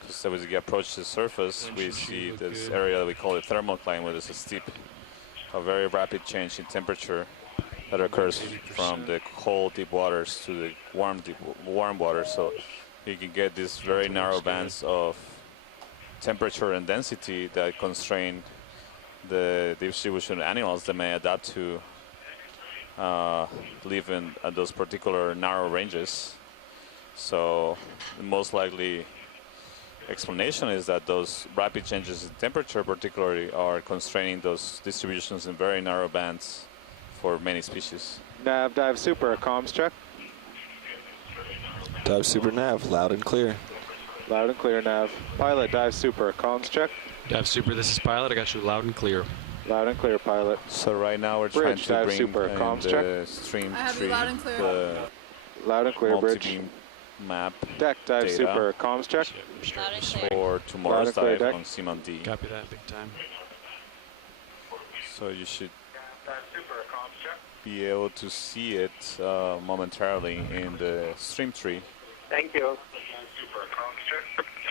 Because as we approach the surface, we see this area that we call the thermocline, where there's a very rapid change in temperature that occurs from the cold deep waters to the warm water. So you can get these very narrow bands of temperature and density that constrain the distribution of animals that may adapt to live in those particular narrow ranges. So the most likely explanation is that those rapid changes in temperature particularly are constraining those distributions in very narrow bands for many species. Nav, dive super, comms check. Dive super nav, loud and clear. Loud and clear, Nav. Pilot, dive super, comms check. Dive super, this is Pilot. I got you loud and clear. Loud and clear, Pilot. So right now we're Bridge, trying to dive bring super, in comms the check. stream I have you tree, loud and clear. the Loud and clear, Bridge. multi-beam map Deck, dive data super, comms check. Loud and clear. for tomorrow's Loud and clear, dive deck. on Seaman D. Copy that, big time. So you should be able to see it momentarily in the stream tree. Thank you.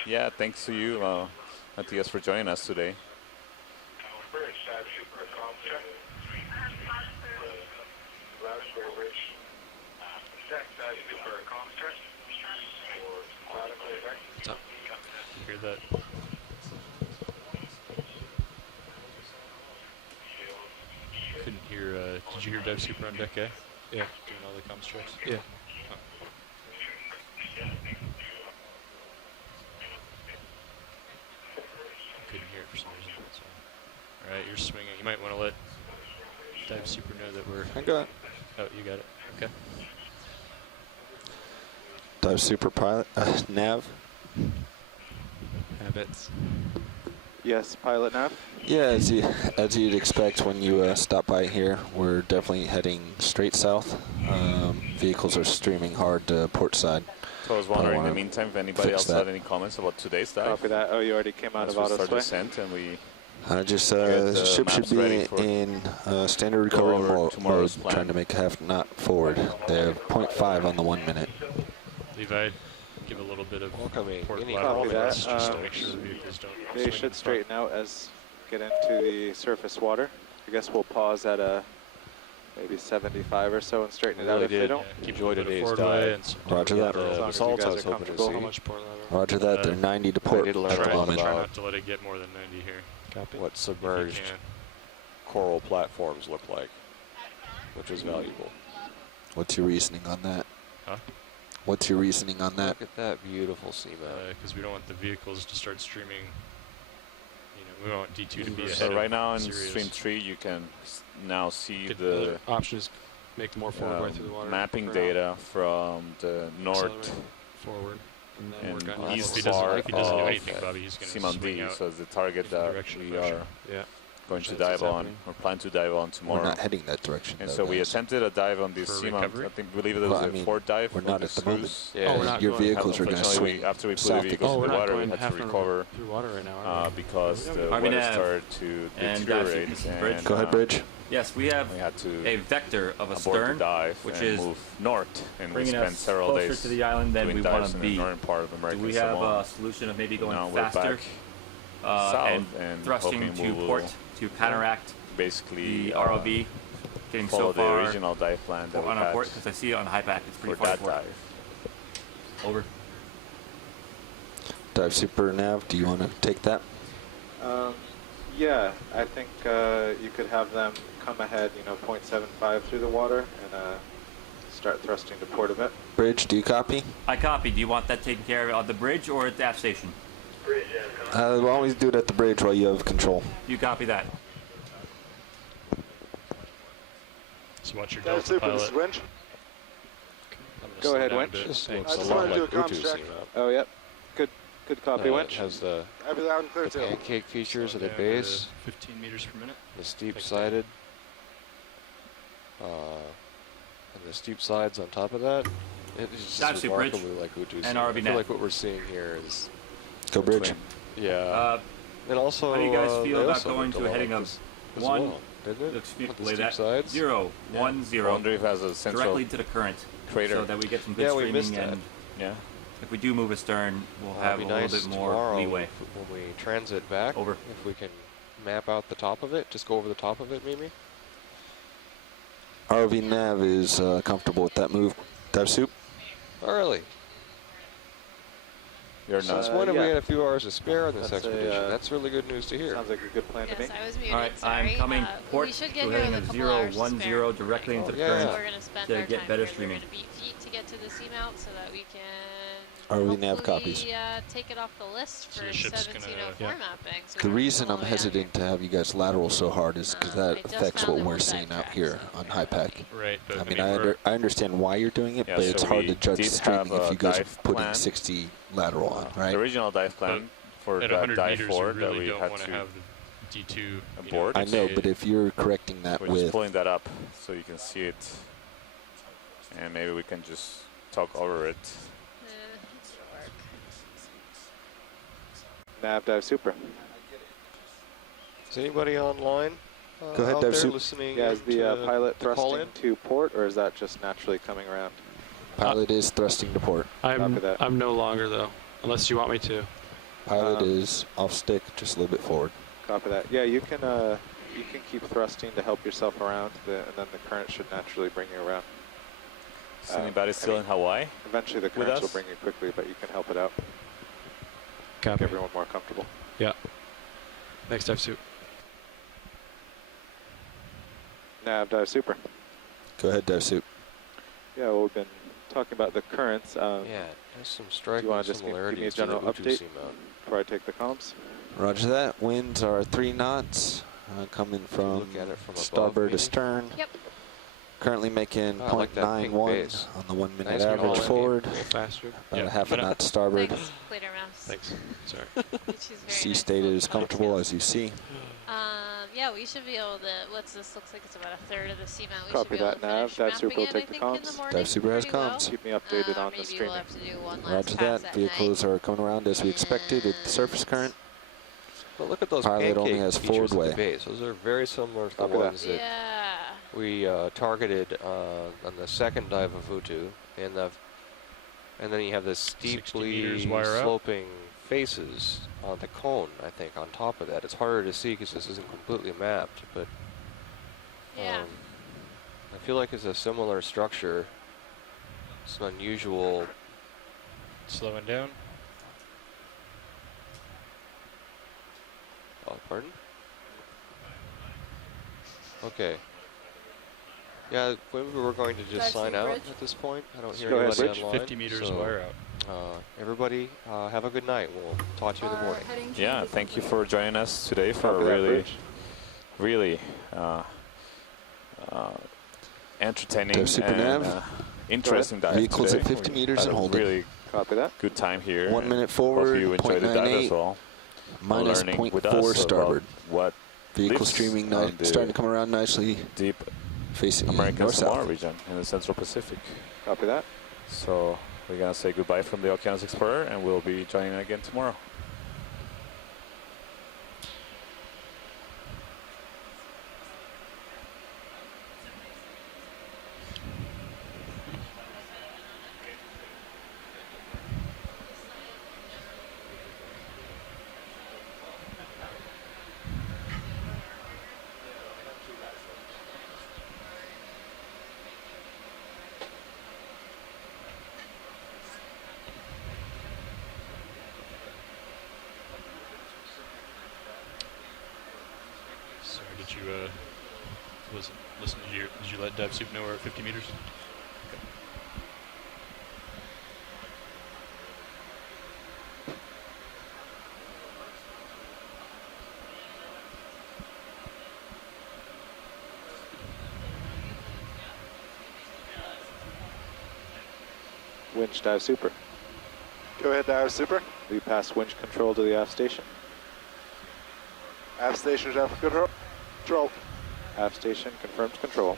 Yeah, thanks to you, Matthias, for joining us today. What's up? Hear that? Couldn't hear. Did you hear dive super on deck A? Yeah. Doing all the comms checks? Yeah. Couldn't hear it for some reason. So. All right, you're swinging. You might want to let dive super know that we're. I got it. Oh, you got it. Okay. Dive super pilot, nav. Habits. Yes, Pilot, Nav. Yeah, as you'd expect when you stop by here, we're definitely heading straight south. Vehicles are streaming hard to port side. So I was wondering in the meantime if anybody else had any comments about today's dive. Copy that. Oh, you already came out of auto sway. Descent and we The ship should be in standard recovery mode, trying to make a half knot forward. They have 0.5 on the 1 minute. Levi, give a little bit of port Copy lateral that. just to make sure the vehicles don't They swing should in front. straighten out as get into the surface water. I guess we'll pause at a maybe 75 or so and straighten it out if they don't. Yeah, keep Enjoy a little bit of today's forward way dive. and some Roger that. As long as you Results I guys was are hoping to comfortable. see. How much port lateral? Roger that. They're 90 to port did learn at the a lot moment. try about not to let it get more than 90 here. Copy. what submerged If you can. coral platforms look like, which is valuable. What's your reasoning on that? Huh? What's your reasoning on that? Look at that beautiful seamount. Because we don't want the vehicles to start streaming. You know, we don't want D2 to be ahead So of right now in Sirius. stream 3 you can now see Good, the option is make more forward way through the water. mapping or out, data from the north accelerate forward, and then and work on Well, east if he doesn't, part if he doesn't do of anything, Bobby, he's going to Seaman swing D. out. So the target in the that direction of we motion. are Yeah. going to That's dive what's on happening. or plan to dive on We're tomorrow. not heading that direction. And though, so we guys. attempted a dive on this For Seamount. recovery? I believe it was Well, I the mean, fourth dive we're for not this at the moment. cruise. Yeah. Oh, we're not Your going- vehicles are going to Unfortunately, swing after we put the south vehicles Oh, in we're the not water, we going had half to recover through water right now. Are we? because the Harvey weather Nav started to and deteriorate. Darcy, Bridge. And, Go ahead, Bridge. Yes, we have we had to a vector of a abort stern, the dive which and is move north, and we bringing spent us several closer days to the island than doing we dives want to in be. the northern part of Do American we have Samoa. a solution of maybe going Now we're faster back south and thrusting hoping to we will port to counteract basically the ROV getting follow so far the original dive plan that we on our had port? Because I see it on high back, it's pretty for far that port. dive. Over. Dive super nav. Do you want to take that? Yeah, I think you could have them come ahead, 0.75 through the water and start thrusting to port a bit. Bridge, do you copy? I copy. Do you want that taken care of at the bridge or at the aft station? We'll always do it at the bridge while you have control. You copy that. So watch your Dive delta super, this is pilot. Winch. I'm gonna Go slow ahead, down a Winch. bit. This Thanks. looks I a just lot wanted to like do a comms Bluetooth check. seamount. Oh, yep. Good copy, It Winch. has the I'll be loud and clear too. pancake features Slow at the down base, to 15 meters per minute. the steep-sided, and the steep sides on top of that. It's Dive just super bridge remarkably like Bluetooth and seamount. I ROV feel net. like what we're seeing here is Go bridge. yeah. And also, how do you guys they feel about also going looked to a lot heading like of this as 1, well. didn't it? Looks With the way steep that sides. 0, 1, 0. I wonder if it has a central directly to the current crater. so that we get some good Yeah, streaming. we missed that. And Yeah. if we do move astern, we'll have It'd a be little nice bit more tomorrow leeway. when we transit back. Over. If we can map out the top of it, just go over the top of it, maybe. ROV nav is comfortable with that move. Dive soup. Early. You're Since not. when have we yeah. had a few hours to spare on this That's a, expedition? That's really good news to hear. Sounds like a good plan to me. Yes, I was muted. All right, sorry. I'm coming port. We should get We're here heading with a of couple 0, hours 1, to 0 spare. directly into the Yeah. current. So we're going to spend to our get time better here. streaming. We're going to beat feet to get to the seamount so that we can ROV nav hopefully, copies. Take it off the list So for the ship's 1704 gonna- mapping. So The we're reason all I'm the way out hesitant to have you guys lateral so hard is because that I just affects found what the we're one seeing dive out track, here so on high pack. Right, but I mean, we're- I understand why you're doing it, Yeah, but so it's hard we to judge did streaming have if a you guys are dive putting plan. 60 lateral on, right? The original dive plan for at that 100 dive meters, forward you that really we don't had want to to have the D2 abort. I know, but if you're correcting that we're just with pulling that up so you can see it, and maybe we can just talk over it. Nav dive super. Is anybody online? Go ahead, out dive there soup. listening? Yeah, is the to pilot the call thrusting in? to port, or is that just naturally coming around? pilot is thrusting to port. I'm that. I'm no longer though, unless you want me to. Pilot is off stick, just a little bit forward. Copy that. Yeah, you can keep thrusting to help yourself around, and then the current should naturally bring you around. Is anybody still in Hawaii? Eventually the with currents will us? bring you quickly, but you can help it out. Copy. Make everyone more comfortable. Yeah. Next dive suit. Nav dive super. Go ahead, dive soup. Yeah, well, we've been talking about the currents. Yeah, there's some Do striking you want to just give me a similarities general to the Utu update seamount. before I take the comms? Roger that. Winds are 3 knots, coming from look at it from above, starboard maybe? to stern. Yep. Currently making Oh, I like that pink 0.91 base. on the 1 minute Nice average rolling. forward. A little faster. About Yeah. a half a knot to starboard. Thanks, Cleaner Mouse. Thanks. Sorry. Which is very Sea nice. state is comfortable, as you see. Yeah, we should be able to. What's this? Looks like it's about a third of the seamount. We Copy should be able that, to Nav. finish Dive super mapping will it, take I the think, in the comms. morning Dive super has pretty well. comms. Keep me updated on the Maybe we'll streaming. have to do one last Roger pass that. at Vehicles night. are coming around as we expected at the surface current. But look at those Pilot pancake only has features forward of way. the base. Those are very similar to the Copy that. ones that Yeah. we targeted on the second dive of Utu, and then you have the 60 steeply meters wire up. sloping faces on the cone. I think on top of that, it's harder to see because this isn't completely mapped, but Yeah. I feel like it's a similar structure. It's an unusual. Slowing down. Oh, pardon? Okay. Yeah, maybe we're going to just Dive sign suit out bridge. at this point. I don't hear Go ahead, anybody bridge. online. 50 meters so, wire out. Everybody, have a good night. We'll talk to you in the morning. Yeah, thank you for joining us today for Copy a that, really, bridge. really entertaining Dive super and nav. interesting dive Vehicles today. at 50 We meters had and a holding. really Copy that. good time here. 1 and minute hope forward, you enjoyed the dive 0.98, as well. minus Learning with 0.4 us starboard. about what Vehicle lives streaming on the starting to come around nicely, deep facing American Samoa north-south. region in the Central Pacific. Copy that. So we're gonna say goodbye from the Okeanos Explorer, and we'll be joining again tomorrow. Sorry, did you listen? Did you let Dive Soup know we're at 50 meters? Winch dive super. Go ahead, dive super. We pass winch control to the aft station. Aft station is aft control. Aft station confirms control.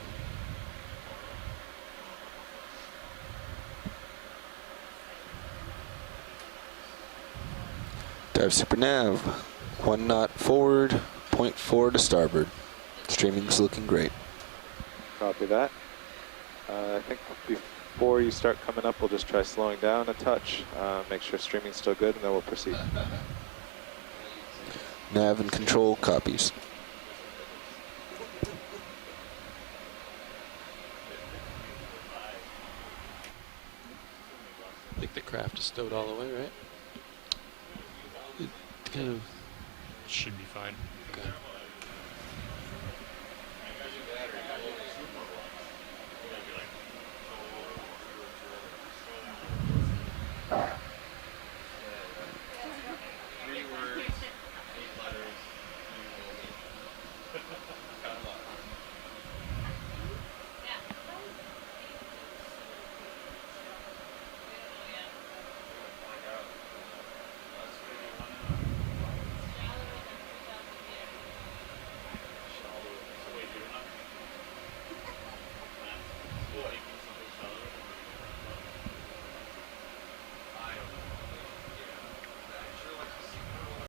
Dive super nav. 1 knot forward, 0.4 to starboard. Streaming's looking great. Copy that. I think before you start coming up, we'll just try slowing down a touch, make sure streaming's still good, and then we'll proceed. Nav and control copies. I think the craft is stowed all the way, right? It kind of should be fine. Okay.